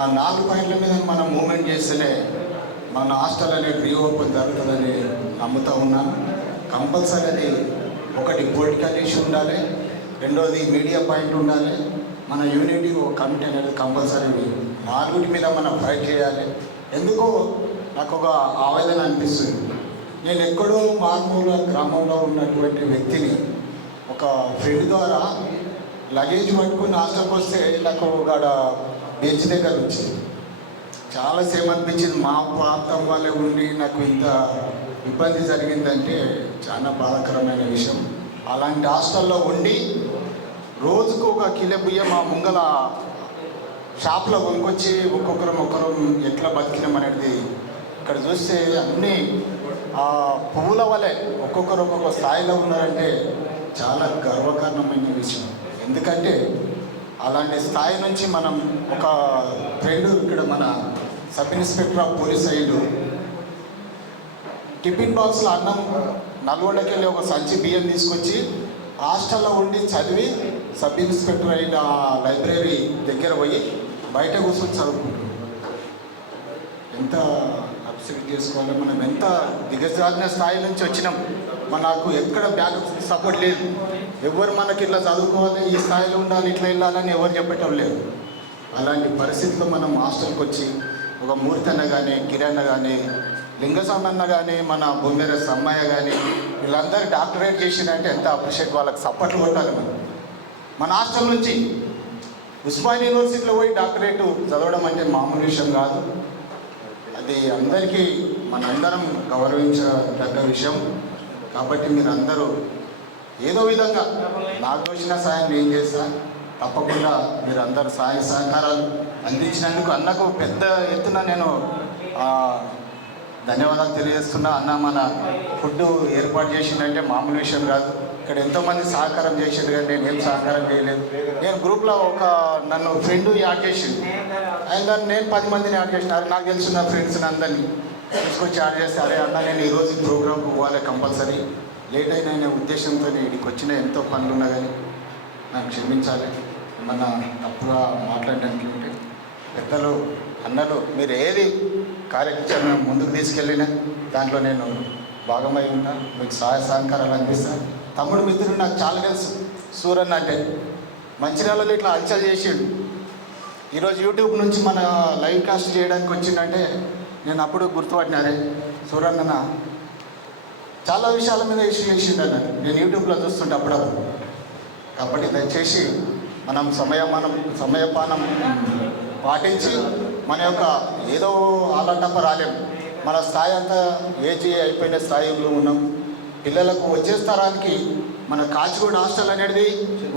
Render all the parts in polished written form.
ఆ 4 పాయింట్ల మీద మనం మూవ్మెంట్ చేస్తేనే మన హాస్టల్ అనేది రీఓపెన్ జరుగుతుందని నమ్ముతూ ఉన్నాను. కంపల్సరీ అది ఒకటి పొలిటికల్ ఇష్యూ ఉండాలి, రెండోది మీడియా పాయింట్ ఉండాలి, మన యూనిటీ కమిటీ అనేది కంపల్సరీ 4 మీద మనం ఫైట్ చేయాలి. ఎందుకో నాకు ఒక ఆవేదన అనిపిస్తుంది. నేను ఎక్కడో మారుమూల గ్రామంలో ఉన్నటువంటి వ్యక్తిని ఒక ఫ్రెండ్ ద్వారా లగేజ్ పట్టుకుని హాస్టల్కి వస్తే నాకు ఒక బెంచ్ దగ్గర వచ్చింది. చాలా సేమ్ అనిపించింది. మా ప్రాంతం వాళ్ళే ఉండి నాకు ఇంత ఇబ్బంది జరిగిందంటే చాలా బాధాకరమైన విషయం. అలాంటి హాస్టల్లో ఉండి రోజుకు 1 కిలో బియ్యం మా ముంగల షాప్లో కొనుక్కొచ్చి ఒక్కొక్కరు ఎట్లా బతికినాం అనేది ఇక్కడ చూస్తే అన్నీ పువ్వుల వలె ఒక్కొక్క స్థాయిలో ఉన్నారంటే చాలా గర్వకారణమైన విషయం. ఎందుకంటే అలాంటి స్థాయి నుంచి మనం ఒక ఫ్రెండ్ ఇక్కడ మన సబ్ ఇన్స్పెక్టర్ ఆఫ్ పోలీస్ అయ్యాడు. టిఫిన్ బాక్స్లో అన్నం నల్గొండకి వెళ్ళి ఒక సంచి బియ్యం తీసుకొచ్చి హాస్టల్లో ఉండి చదివి సబ్ ఇన్స్పెక్టర్ అయిన లైబ్రరీ దగ్గర పోయి బయట కూర్చొని చదువుకుంటాం. ఎంత అప్సెట్ చేసుకోవాలి, మనం ఎంత దిగజారిన స్థాయి నుంచి వచ్చినాం. మనకు ఎక్కడ బ్యాక్ సపోర్ట్ లేదు. ఎవరు మనకి ఇట్లా చదువుకోవాలి, ఈ స్థాయిలో ఉండాలి, ఇట్లా వెళ్ళాలని ఎవరు చెప్పటం లేదు. అలాంటి పరిస్థితుల్లో మనం హాస్టల్కి వచ్చి ఒక మూర్తి అన్న కానీ, కిరణ్ కానీ, లింగస్వామి అన్న కానీ, మన బొమ్మెర సమ్మయ్య కానీ వీళ్ళందరూ డాక్టరేట్ చేసినంటే ఎంత అప్రిషియేట్, వాళ్ళకి సపోర్ట్లు కొట్టాలి. మన హాస్టల్ నుంచి ఉస్మానియా యూనివర్సిటీలో పోయి డాక్టరేట్ చదవడం అంటే మామూలు విషయం కాదు. అది అందరికీ మనందరం గౌరవించదగ్గ విషయం. కాబట్టి మీరు అందరూ ఏదో విధంగా నాకు తోచిన సాయం నేను చేస్తాను. తప్పకుండా మీరు అందరూ సహాయ సహకారాలు అందించినందుకు అన్నకు పెద్ద ఎత్తున నేను ధన్యవాదాలు తెలియజేస్తున్నా. అన్న మన ఫుడ్ ఏర్పాటు చేసిందంటే మామూలు విషయం కాదు. ఇక్కడ ఎంతోమంది సహకారం చేసిండు కానీ నేను ఏం సహకారం చేయలేదు. నేను గ్రూప్లో నన్ను ఫ్రెండ్ యాడ్ చేసిండు, ఆయన నేను 10 మందిని యాడ్ చేసిన. నాకు తెలిసిన ఫ్రెండ్స్ని అందరినీ తీసుకొచ్చి యాడ్ చేస్తే అరే అన్న నేను ఈరోజు ఈ ప్రోగ్రామ్కి పోవాలి కంపల్సరీ, లేట్ అయిన ఉద్దేశంతో ఇక్కడికి వచ్చిన ఎంతో పనులు ఉన్నా కానీ నాకు క్షమించాలి. మన తప్పుగా మాట్లాడడానికి ఉంటే పెద్దలు అన్నలు మీరు ఏది కార్యక్రమం ముందుకు తీసుకెళ్ళినా దాంట్లో నేను భాగమై ఉన్నా, మీకు సహాయ సహకారాలు అందిస్తాను. తమ్ముడు మిత్రుడు నాకు చాలా తెలుసు. సూరన్న అంటే మంచిర్యాలలో ఇట్లా హల్చల్ చేసిండు. ఈరోజు యూట్యూబ్ నుంచి మన లైవ్ కాస్ట్ చేయడానికి వచ్చిందంటే నేను అప్పుడు గుర్తుపట్టినారే సూరన్న చాలా విషయాల మీద ఇష్యూ చేసిండు అన్నాడు. నేను యూట్యూబ్లో చూస్తుంటే అప్పుడప్పుడు. కాబట్టి దయచేసి మనం సమయపానం పాటించి మన యొక్క ఏదో ఆలంటప్ప రాలేము. మన స్థాయి అంతా ఏజీ అయిపోయిన స్థాయిలో ఉన్నాం. పిల్లలకు వచ్చే తరానికి మన కాచిగూడ హాస్టల్ అనేది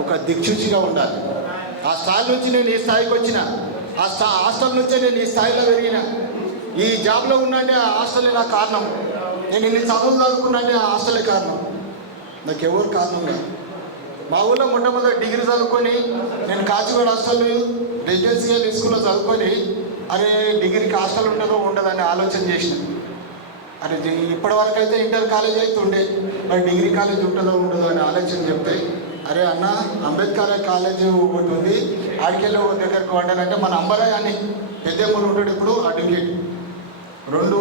ఒక దిక్సూచిగా ఉండాలి. ఆ స్థాయి నుంచి నేను ఈ స్థాయికి వచ్చిన, హాస్టల్ నుంచే నేను ఈ స్థాయిలో పెరిగిన, ఈ జాబ్లో ఉన్నంటే ఆ హాస్టలే నాకు కారణం. నేను ఇన్ని చదువులు చదువుకున్నాంటే ఆ హాస్టలే కారణం. నాకు ఎవరు కారణం లేదు. మా ఊళ్ళో మొట్టమొదటి డిగ్రీ చదువుకొని నేను కాచిగూడ హాస్టల్ రెసిడెన్షియల్ స్కూల్లో చదువుకొని అరే డిగ్రీకి హాస్టల్ ఉండదో ఉండదని ఆలోచన చేసిన. అరే ఇప్పటివరకు అయితే ఇంటర్ కాలేజ్ అయితే ఉండే, మరి డిగ్రీ కాలేజ్ ఉంటుందో ఉండదో అని ఆలోచన చెప్తే అరే అన్న అంబేద్కర్ కాలేజ్ ఒకటి ఉంది, ఆడికెళ్ళి ఒక దగ్గరకు వండాలంటే మన అంబరాయ్ అని పెద్దమ్మలు ఉంటాడు. ఇప్పుడు అడ్వకేట్ 200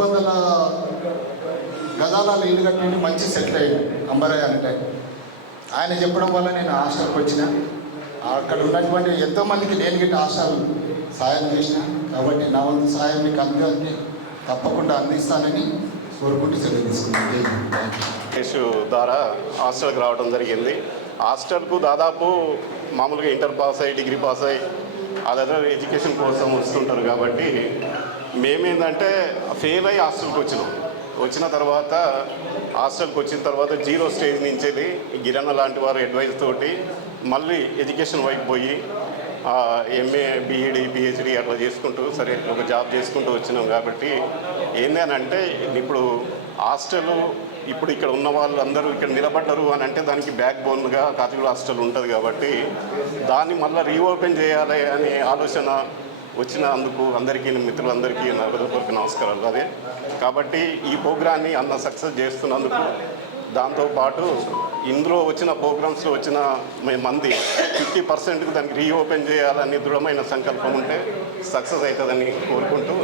గజాల ఇల్లు కట్టి మంచి సెటిల్ అయ్యాడు అంబరాయ్ అంటే. ఆయన చెప్పడం వల్ల నేను హాస్టల్కి వచ్చిన. అక్కడ ఉన్నటువంటి ఎంతోమందికి నేను గిట్ట హాస్టల్ సాయం చేసిన. కాబట్టి నా వంతు సాయం మీకు అందరికీ తప్పకుండా అందిస్తానని కోరుకుంటూ సెలవు తీసుకున్నాను. కేసు ద్వారా హాస్టల్కి రావడం జరిగింది. హాస్టల్కు దాదాపు మామూలుగా ఇంటర్ పాస్ అయ్యి డిగ్రీ పాస్ అయ్యి అదర్ ఎడ్యుకేషన్ కోసం వస్తుంటారు. కాబట్టి మేమేంటంటే ఫెయిల్ అయ్యి హాస్టల్కి వచ్చిన తర్వాత హాస్టల్కి వచ్చిన తర్వాత 0 స్టేజ్ నుంచి వెళ్ళి గిరణ లాంటి వారు అడ్వైజ్ తోటి మళ్ళీ ఎడ్యుకేషన్ వైపు పోయి ఎంఏ బీఈడి పిహెచ్డి అట్లా చేసుకుంటూ సరే ఒక జాబ్ చేసుకుంటూ వచ్చినాం. కాబట్టి ఏంటంటే ఇప్పుడు హాస్టల్ ఇప్పుడు ఇక్కడ ఉన్న వాళ్ళు అందరూ ఇక్కడ నిలబడ్డరు అని అంటే దానికి బ్యాక్ బోన్గా కాచిగూడ హాస్టల్ ఉంటుంది. కాబట్టి దాన్ని మళ్ళీ రీఓపెన్ చేయాలి అనే ఆలోచన వచ్చినందుకు అందరికీ మిత్రులందరికీ నా హృదయపూర్వక నమస్కారాలు. అదే కాబట్టి ఈ ప్రోగ్రాన్ని అన్న సక్సెస్ చేస్తున్నందుకు దాంతోపాటు ఇందులో వచ్చిన ప్రోగ్రామ్స్లో వచ్చిన మంది 50%కి దానికి రీఓపెన్ చేయాలని దృఢమైన సంకల్పం ఉంటే సక్సెస్ అవుతుందని కోరుకుంటూ